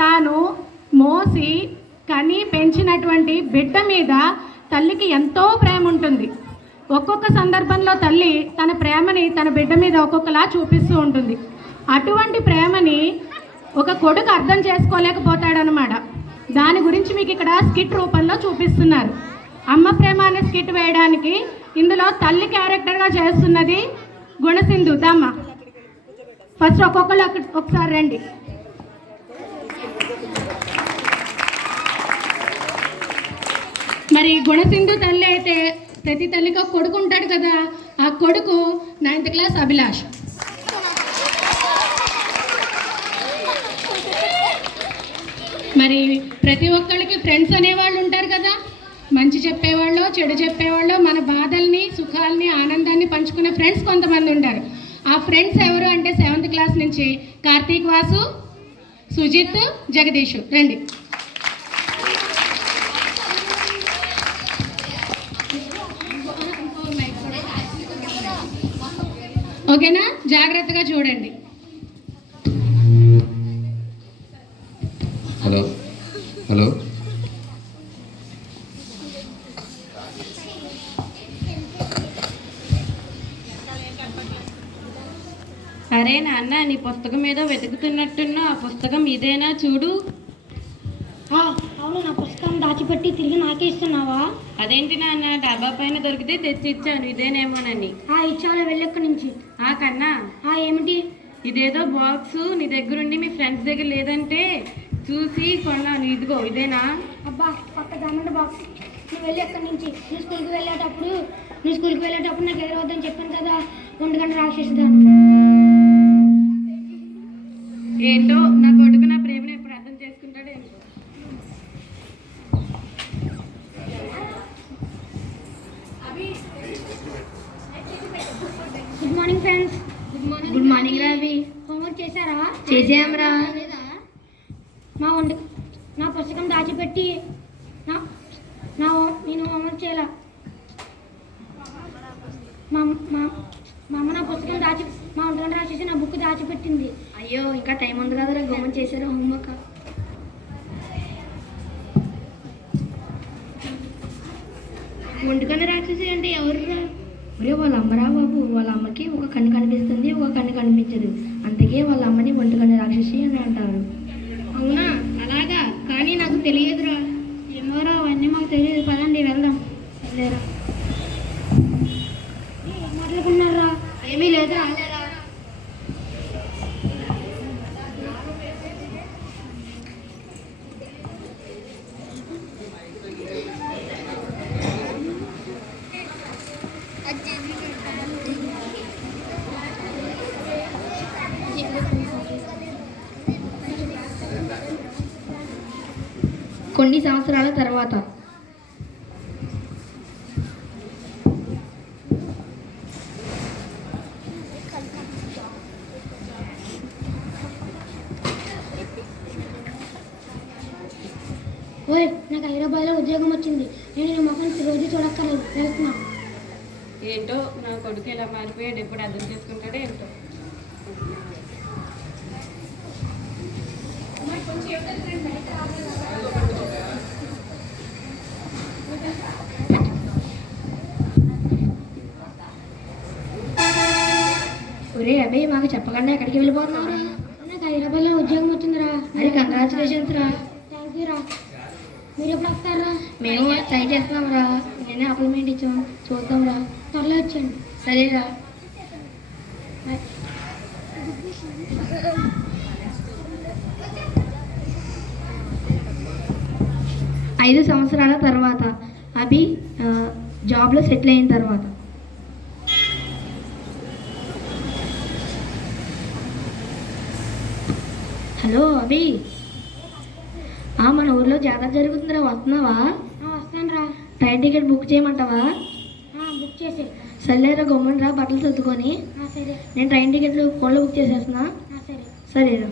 తాను మోసి కని పెంచినటువంటి బిడ్డ మీద తల్లికి ఎంతో ప్రేమ ఉంటుంది. ఒక్కొక్క సందర్భంలో తల్లి తన ప్రేమని తన బిడ్డ మీద ఒక్కొక్కలా చూపిస్తూ ఉంటుంది. అటువంటి ప్రేమని ఒక కొడుకు అర్థం చేసుకోలేకపోతాడనమాట. దాని గురించి మీకు ఇక్కడ స్కిట్ రూపంలో చూపిస్తున్నారు. అమ్మ ప్రేమ అనే స్కిట్ వేయడానికి ఇందులో తల్లి క్యారెక్టర్గా చేస్తున్నది గుణసింధు. దమ్మ ఫస్ట్ ఒక్కొక్కరు ఒకసారి రండి. మరి గుణసింధు తల్లి అయితే ప్రతి తల్లికి ఒక కొడుకు ఉంటాడు కదా, ఆ కొడుకు 9th క్లాస్ అభిలాష్. మరి ప్రతి ఒక్కరికి ఫ్రెండ్స్ అనేవాళ్ళు ఉంటారు కదా, మంచి చెప్పేవాళ్ళు చెడు చెప్పేవాళ్ళు, మన బాధల్ని సుఖాలని ఆనందాన్ని పంచుకునే ఫ్రెండ్స్ కొంతమంది ఉంటారు. ఆ ఫ్రెండ్స్ ఎవరు అంటే 7th క్లాస్ నుంచి కార్తీక్, వాసు, సుజిత్, జగదీష్. రండి. ఓకేనా? జాగ్రత్తగా చూడండి. హలో హలో అరే నాన్న, నీ పుస్తకం ఏదో వెతుకుతున్నట్టున్నా, ఆ పుస్తకం ఇదేనా చూడు. అవును, నా పుస్తకం దాచిపెట్టి తిరిగి నాకే ఇస్తున్నావా? అదేంటి నాన్న, డాబా పైన దొరికితే తెచ్చి ఇచ్చాను, ఇదేనేమోనని. ఇచ్చావులే, వెళ్ళెక్కడి నుంచి. కన్నా ఏమిటి? ఇదేదో బాక్స్ నీ దగ్గరుండి మీ ఫ్రెండ్స్ దగ్గర లేదంటే చూసి కొన్నాను. ఇదిగో ఇదేనా? అబ్బా, పక్క గవర్నమెంట్ బాక్స్. నువ్వు వెళ్ళి ఎక్కడి నుంచి. నీ స్కూల్కి వెళ్ళేటప్పుడు నాకు ఎదురవద్దని చెప్పాను కదా, 1 గంట రాసేస్తాను. ఏంటో నా కొడుకు నా ప్రేమను ఎప్పుడు అర్థం చేసుకుంటాడో ఏంటో. Good morning friends. Good morning Ravi. Homework చేశారా? చేసాంరా. నా పుస్తకం దాచిపెట్టి నేను హోంవర్క్ చేయాల. మా అమ్మ నా పుస్తకం మా 1 గంట రాసేసి నా బుక్ దాచిపెట్టింది. అయ్యో, ఇంకా టైం ఉంది కదరా, గమనం చేశారా హోంవర్క్? ఒంటికన్ను రాక్షసి అంటే ఎవర్రా? ఒరే, వాళ్ళ అమ్మరా బాబు. వాళ్ళ అమ్మకి ఒక కన్ను కనిపిస్తుంది, ఒక కన్ను కనిపించదు. అందుకే వాళ్ళ అమ్మని ఒంటికన్ను రాక్షసి అని అంటారు. అవునా? అలాగా? కానీ నాకు తెలియదురా. ఏమోరా, అవన్నీ మాకు తెలియదు. పదండి వెళ్దాం. వెళ్ళారా? మాట్లాడుకున్నారా? ఏమీ లేదా? కొన్ని సంవత్సరాల తర్వాత నాకు హైదరాబాద్లో ఉద్యోగం వచ్చింది. నేను నీ ముఖం రోజు చూడక్కర్లేదు. వెళ్తున్నా. ఏంటో నా కొడుకు ఇలా మారిపోయాడు, ఎప్పుడు అర్థం చేసుకుంటాడో ఏంటో. ఒరే అబ్బాయి, మాకు చెప్పకుండా ఎక్కడికి వెళ్ళిపోతున్నావురా? నాకు హైదరాబాద్లో ఉద్యోగం వచ్చిందిరా. అది కంగ్రాచులేషన్స్ రా. థ్యాంక్ యూ రా. మీరు ఎప్పుడు వస్తారా? మేము ట్రై చేస్తున్నాం రా. నేనే అపాయింట్మెంట్ ఇచ్చాం, చూద్దాం రా. త్వరలో వచ్చాను. సరేరా. 5 సంవత్సరాల తర్వాత అభి జాబ్లో సెటిల్ అయిన తర్వాత. హలో అభి, మన ఊర్లో జాతర జరుగుతుందిరా, వస్తున్నావా? వస్తాను రా. ట్రైన్ టికెట్ బుక్ చేయమంటావా? బుక్ చేసే. సరేరా, గమ్మున రా, బట్టలు సర్దుకొని. సరే. నేను ట్రైన్ టికెట్లు ఫోన్లో బుక్ చేసేస్తున్నా. సరే. సరేరా.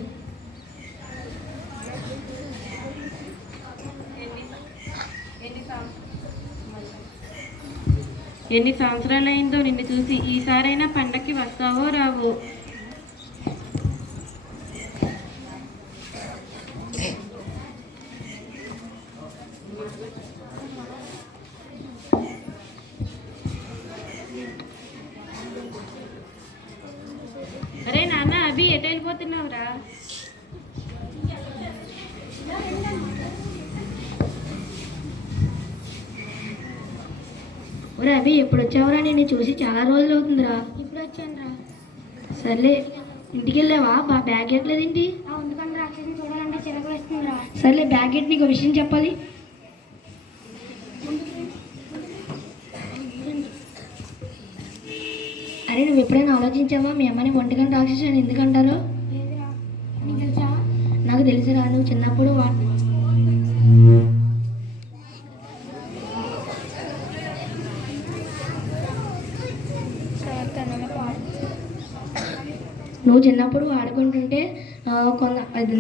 ఎన్ని సంవత్సరాలైందో నిన్ను చూసి. ఈసారైనా పండక్కి వస్తావో రావో? చేస్తున్నావురా? ఒరే అవి ఎప్పుడు వచ్చావురా? నేను చూసి చాలా రోజులు అవుతుందిరా. ఇప్పుడు వచ్చాను రా. సర్లే ఇంటికి వెళ్ళావా? బ్యాగ్ ఎట్లేదేంటి? ఎందుకంటే రాక్షసిని చూడాలంటే చిరక వేస్తుంది రా. సర్లే బ్యాగ్ ఎట్, నీకు విషయం చెప్పాలి. అరే నువ్వు ఎప్పుడైనా ఆలోచించావా మీ అమ్మని ఒంటిగంట రాక్షసి అని ఎందుకంటారో? లేదురా, నీకు తెలుసా? నాకు తెలుసురా, నువ్వు చిన్నప్పుడు ఆడుకుంటుంటే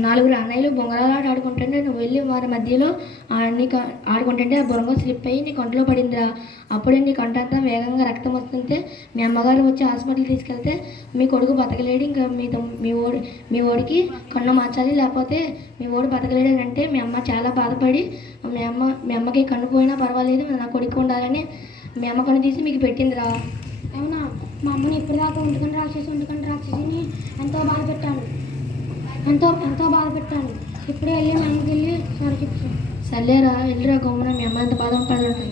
నలుగురు అన్నయ్యలు బొంగరాలు ఆడుకుంటుంటే నువ్వు వెళ్ళి వారి మధ్యలో నీకు ఆడుకుంటుంటే ఆ బొంగ స్లిప్ అయ్యి నీ కంట్లో పడిందిరా. అప్పుడే నీ కంటంతా వేగంగా రక్తం వస్తుంటే మీ అమ్మగారు వచ్చి హాస్పిటల్ తీసుకెళ్తే మీ కొడుకు బతకలేడు, ఇంకా మీ ఓడికి కన్ను మార్చాలి, లేకపోతే మీ ఓడి బతకలేడు అని అంటే మీ అమ్మ చాలా బాధపడి మీ అమ్మకి కన్ను పోయినా పర్వాలేదు నా కొడుకు ఉండాలని మీ అమ్మ కన్ను తీసి మీకు పెట్టిందిరా. అవునా? మా అమ్మని ఇప్పటిదాకా వండుకొని రాక్షసిని ఎంతో బాధ పెట్టాను. ఇప్పుడే వెళ్ళి మా ఇంటికి వెళ్ళి సారీ చెప్తాను. సర్లేరా వెళ్ళిరా గమ్మున, మీ అమ్మ ఎంత బాధపడాలి.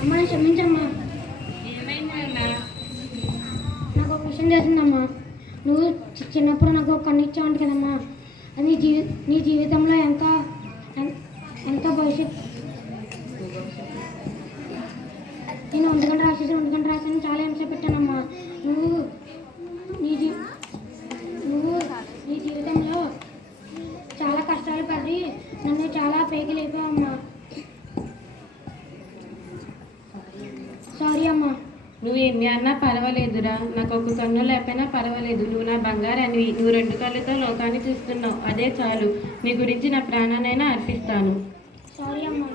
అమ్మని క్షమించమ్మా. నాకు ఒక విషయం చేసిందమ్మా. నువ్వు చిన్నప్పుడు నాకు ఒక కన్ను ఇచ్చావంట కదమ్మా, అది నీ జీవితంలో ఎంత భవిష్యత్తు. నేను ఒంటిగంట రాసేసి చాలా హింస పెట్టానమ్మా. నువ్వు నీ జీవితంలో చాలా కష్టాలు పడి నన్ను చాలా పైకి లేపావమ్మా. సారీ అమ్మా. నువ్వు ఎన్ని అన్నా పర్వాలేదురా, నాకు ఒక కన్ను లేకపోయినా పర్వాలేదు. నువ్వు నా బంగారానివి, నువ్వు 2 కళ్ళతో లోకాన్ని చూస్తున్నావు, అదే చాలు. నీ గురించి నా ప్రాణానైనా అర్పిస్తాను. సారీ అమ్మా.